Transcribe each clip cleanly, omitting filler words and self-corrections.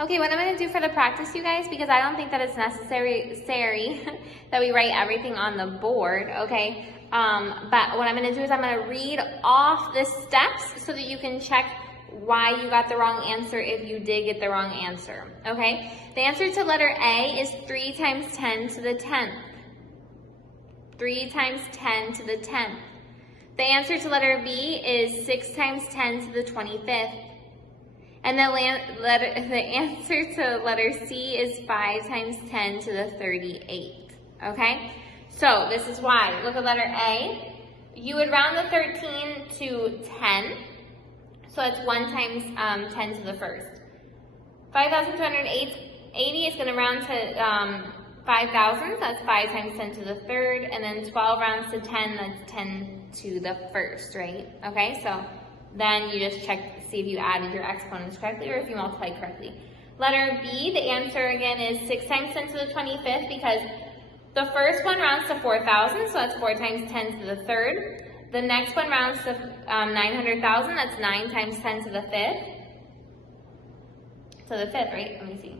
Okay, what I'm going to do for the practice, you guys, because I don't think that it's necessary that we write everything on the board, okay? But what I'm going to do is I'm going to read off the steps so that you can check why you got the wrong answer if you did get the wrong answer, okay? The answer to letter A is 3 times 10 to the 10th. 3 times 10 to the 10th. The answer to letter B is 6 times 10 to the 25th. And the answer to letter C is 5 times 10 to the 38, okay? So this is why. Look at letter A. You would round the 13 to 10. So it's 1 times 10 to the first. 5,280 is going to round to 5,000. That's 5 times 10 to the third. And then 12 rounds to 10. That's 10 to the first, right? Okay, so then you just check to see if you added your exponents correctly or if you multiplied correctly. Letter B, the answer again is 6 times 10 to the 25th because the first one rounds to 4,000, so that's 4 times 10 to the third. The next one rounds to 900,000, that's 9 times 10 to the fifth. So the fifth, right? Let me see.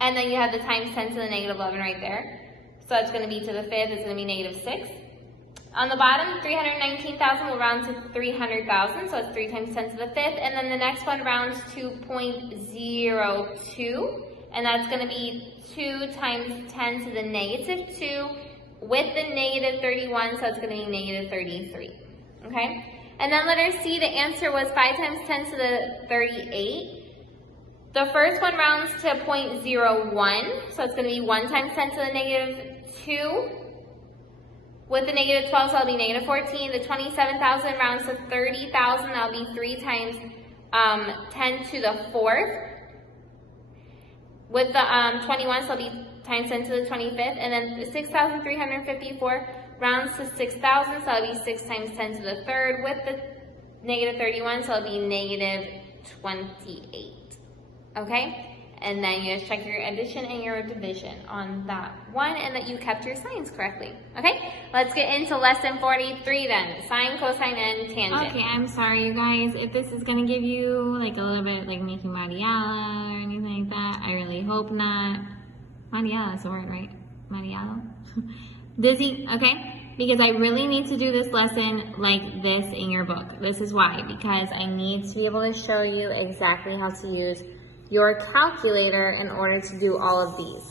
And then you have the times 10 to the negative 11 right there. So it's going to be to the fifth, it's going to be negative 6. On the bottom, 319,000 will round to 300,000, so it's 3 times 10 to the fifth. And then the next one rounds to 0.02, and that's going to be 2 times 10 to the negative 2 with the negative 31, so it's going to be negative 33, okay? And then letter C, the answer was 5 times 10 to the 38. The first one rounds to 0.01, so it's going to be 1 times 10 to the negative 2. With the negative 12, so that'll be negative 14. The 27,000 rounds to 30,000, that'll be 3 times 10 to the 4th. With the 21, so that'll be times 10 to the 25th. And then the 6,354 rounds to 6,000, so that'll be 6 times 10 to the 3rd. With the negative 31, so that'll be negative 28. Okay? And then you just check your addition and your division on that one and that you kept your signs correctly. Okay? Let's get into lesson 43 then. Sine, cosine, and tangent. Okay, I'm sorry you guys. If this is going to give you like a little bit like making Mariala or anything like that, I really hope not. Mariala is the word, right? Mariala? Dizzy, okay? Because I really need to do this lesson like this in your book. This is why. Because I need to be able to show you exactly how to use your calculator in order to do all of these,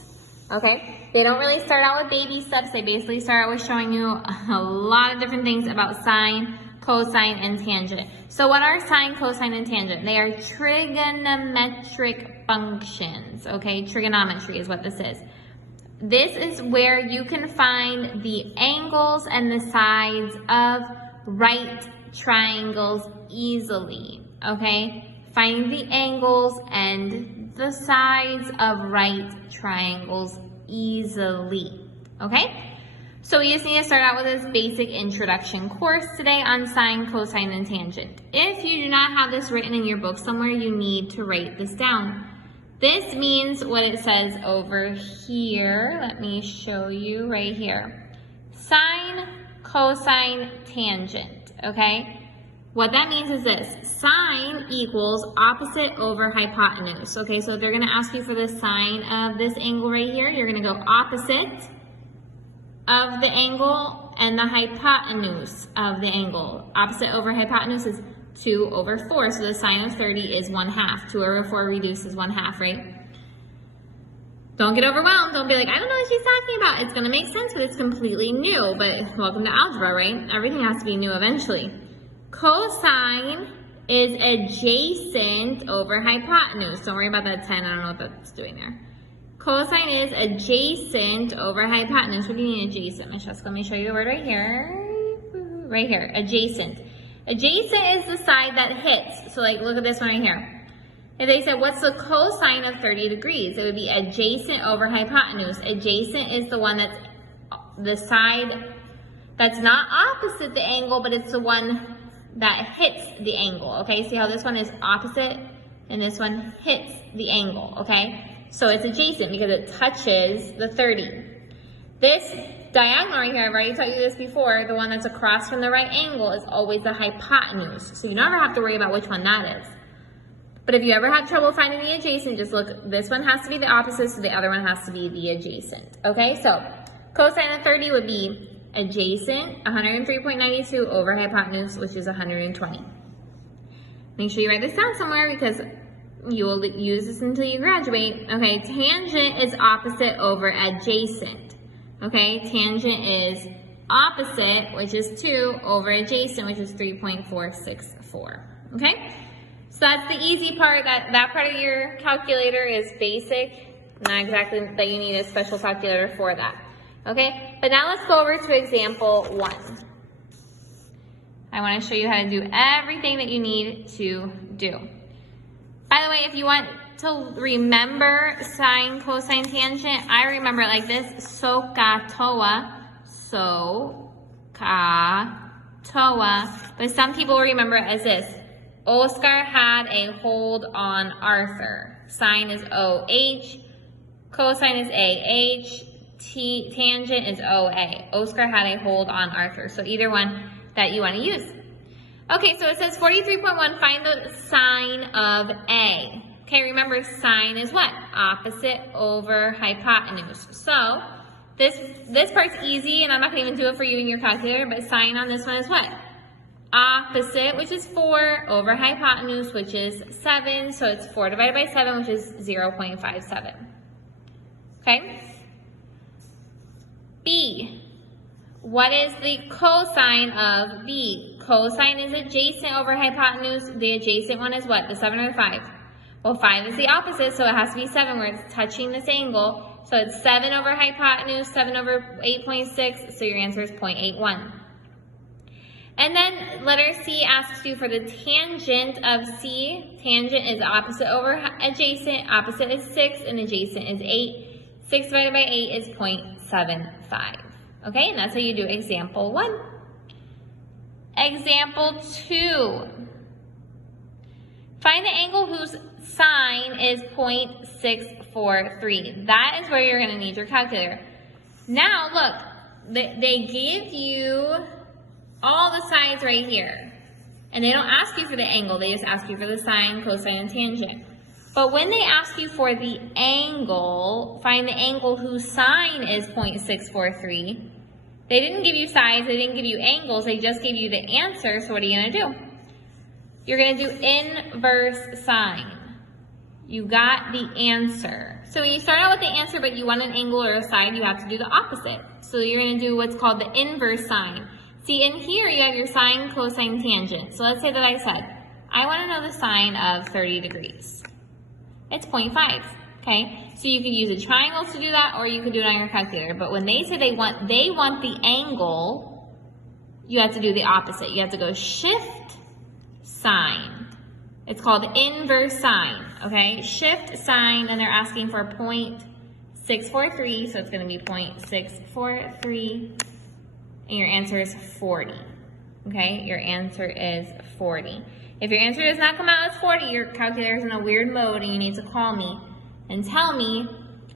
okay? They don't really start out with baby steps. They basically start out with showing you a lot of different things about sine, cosine, and tangent. So what are sine, cosine, and tangent? They are trigonometric functions, okay? Trigonometry is what this is. This is where you can find the angles and the sides of right triangles easily, okay? Find the angles and the sides of right triangles easily, okay? So we just need to start out with this basic introduction course today on sine, cosine, and tangent. If you do not have this written in your book somewhere, you need to write this down. This means what it says over here. Let me show you right here. Sine, cosine, tangent, okay? What that means is this, sine equals opposite over hypotenuse. Okay, so if they're gonna ask you for the sine of this angle right here, you're gonna go opposite of the angle and the hypotenuse of the angle. Opposite over hypotenuse is 2 over 4, so the sine of 30 is 1/2. 2 over 4 reduces 1/2, right? Don't get overwhelmed. Don't be like, I don't know what she's talking about. It's gonna make sense, but it's completely new. But welcome to algebra, right? Everything has to be new eventually. Cosine is adjacent over hypotenuse. Don't worry about that 10. I don't know what that's doing there. Cosine is adjacent over hypotenuse. What do you mean adjacent, Miss Jessica? Let me show you the word right here. Right here, adjacent. Adjacent is the side that hits. So like, look at this one right here. If they said, what's the cosine of 30 degrees? It would be adjacent over hypotenuse. Adjacent is the one that's the side that's not opposite the angle, but it's the one that hits the angle, okay? See how this one is opposite and this one hits the angle, okay? So it's adjacent because it touches the 30. This diagonal right here, I've already taught you this before, the one that's across from the right angle is always the hypotenuse. So you never have to worry about which one that is. But if you ever have trouble finding the adjacent, just look, this one has to be the opposite, so the other one has to be the adjacent. Okay, so cosine of 30 would be adjacent 103.92 over hypotenuse, which is 120. Make sure you write this down somewhere because you will use this until you graduate. Okay, tangent is opposite over adjacent. Okay, tangent is opposite, which is 2, over adjacent, which is 3.464. Okay, so that's the easy part. That part of your calculator is basic, not exactly that you need a special calculator for that. Okay, but now let's go over to example 1. I want to show you how to do everything that you need to do. By the way, if you want to remember sine, cosine, tangent, I remember it like this: SOHCAHTOA, SOHCAHTOA. But some people remember it as this: Oscar had a hold on Arthur. Sine is OH, cosine is AH, tangent is OA. Oscar had a hold on Arthur. So either one that you want to use. Okay, so it says 43.1, find the sine of A. Okay, remember sine is what? Opposite over hypotenuse. So this part's easy, and I'm not going to even do it for you in your calculator, but sine on this one is what? Opposite, which is 4, over hypotenuse, which is 7. So it's 4 divided by 7, which is 0.57. Okay? B. What is the cosine of B? Cosine is adjacent over hypotenuse. The adjacent one is what? The 7 or the 5? Well, 5 is the opposite, so it has to be 7 where it's touching this angle. So it's 7 over hypotenuse, 7 over 8.6, so your answer is 0.81. And then letter C asks you for the tangent of C. Tangent is opposite over adjacent. Opposite is 6 and adjacent is 8. 6 divided by 8 is 0.75. Okay, and that's how you do example 1. Example 2. Find the angle whose sine is 0.643. That is where you're going to need your calculator. Now, look, they give you all the sides right here. And they don't ask you for the angle. They just ask you for the sine, cosine, and tangent. But when they ask you for the angle, find the angle whose sine is 0.643, they didn't give you sides, they didn't give you angles, they just gave you the answer. So what are you going to do? You're going to do inverse sine. You got the answer. So when you start out with the answer, but you want an angle or a side, you have to do the opposite. So you're going to do what's called the inverse sine. See, in here you have your sine, cosine, tangent. So let's say that I said, I want to know the sine of 30 degrees. It's 0.5, okay? So you could use a triangle to do that, or you could do it on your calculator. But when they say they want the angle, you have to do the opposite. You have to go shift sine. It's called inverse sine, okay? Shift sine, and they're asking for 0.643, so it's going to be 0.643, and your answer is 40, okay? Your answer is 40. If your answer does not come out as 40, your calculator is in a weird mode and you need to call me and tell me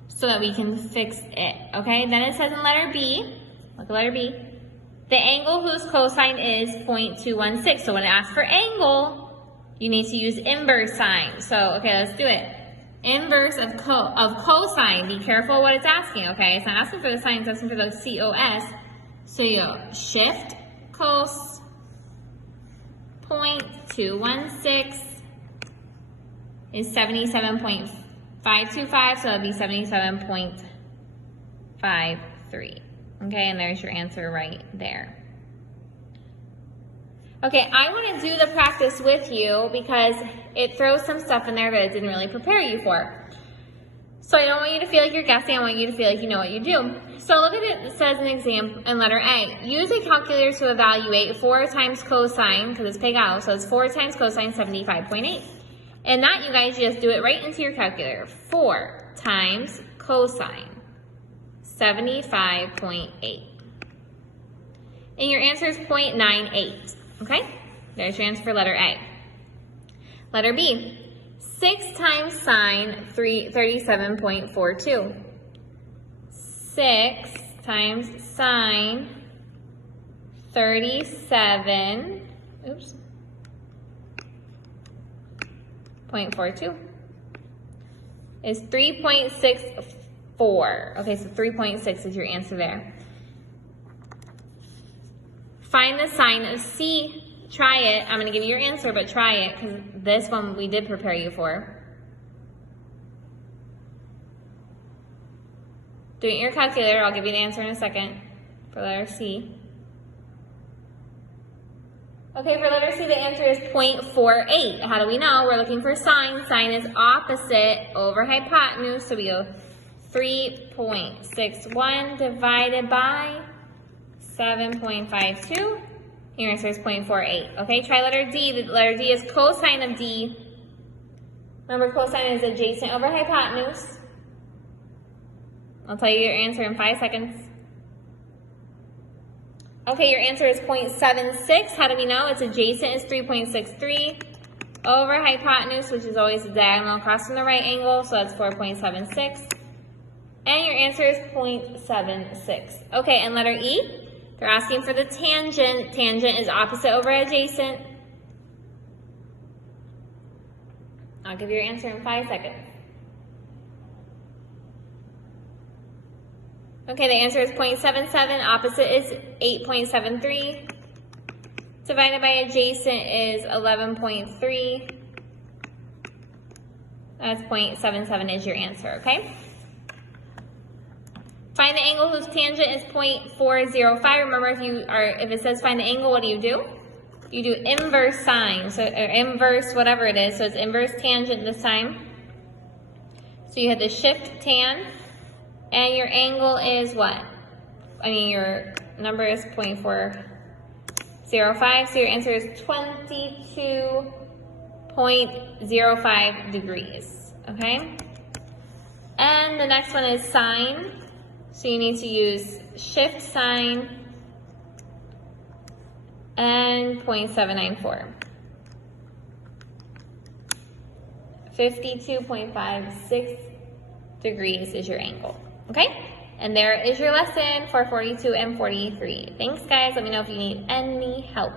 so that we can fix it, okay? Then it says in letter B, look at letter B, the angle whose cosine is 0.216. So when it asks for angle, you need to use inverse sine. So, okay, let's do it. Inverse of cosine. Be careful what it's asking, okay? It's not asking for the sine, it's asking for the COS. So you go shift cos 0.216 is 77.525, so that'll be 77.53. Okay, and there's your answer right there. Okay, I want to do the practice with you because it throws some stuff in there that it didn't really prepare you for. So I don't want you to feel like you're guessing, I want you to feel like you know what you do. So look at it, it says an example in letter A. Use a calculator to evaluate 4 times cosine, because it's pegado, so it's 4 times cosine 75.8. And that, you guys, just do it right into your calculator. 4 times cosine 75.8. And your answer is 0.98, okay? There's your answer for letter A. Letter B. 6 times sine 37.42. 6 times sine 37, oops, 0.42 is 3.64. Okay, so 3.6 is your answer there. Find the sine of C. Try it. I'm going to give you your answer, but try it because this one we did prepare you for. Do it in your calculator. I'll give you the answer in a second for letter C. Okay, for letter C, the answer is 0.48. How do we know? We're looking for sine. Sine is opposite over hypotenuse, so we go 3.61 divided by 7.52. Your answer is 0.48. Okay, try letter D. The letter D is cosine of D. Remember, cosine is adjacent over hypotenuse. I'll tell you your answer in 5 seconds. Okay, your answer is 0.76. How do we know? It's adjacent is 3.63 over hypotenuse, which is always the diagonal across from the right angle, so that's 4.76. And your answer is 0.76. Okay, and letter E, they're asking for the tangent. Tangent is opposite over adjacent. I'll give you your answer in 5 seconds. Okay, the answer is 0.77. Opposite is 8.73. Divided by adjacent is 11.3. That's 0.77 is your answer, okay? Find the angle whose tangent is 0.405. Remember, if it says find the angle, what do? You do inverse sine, or inverse whatever it is. So it's inverse tangent this time. So you have the shift tan. And your angle is what? Your number is 0.405, so your answer is 22.05 degrees, okay? And the next one is sine, so you need to use shift sine and 0.794. 52.56 degrees is your angle. Okay, and there is your lesson for 42 and 43. Thanks, guys. Let me know if you need any help.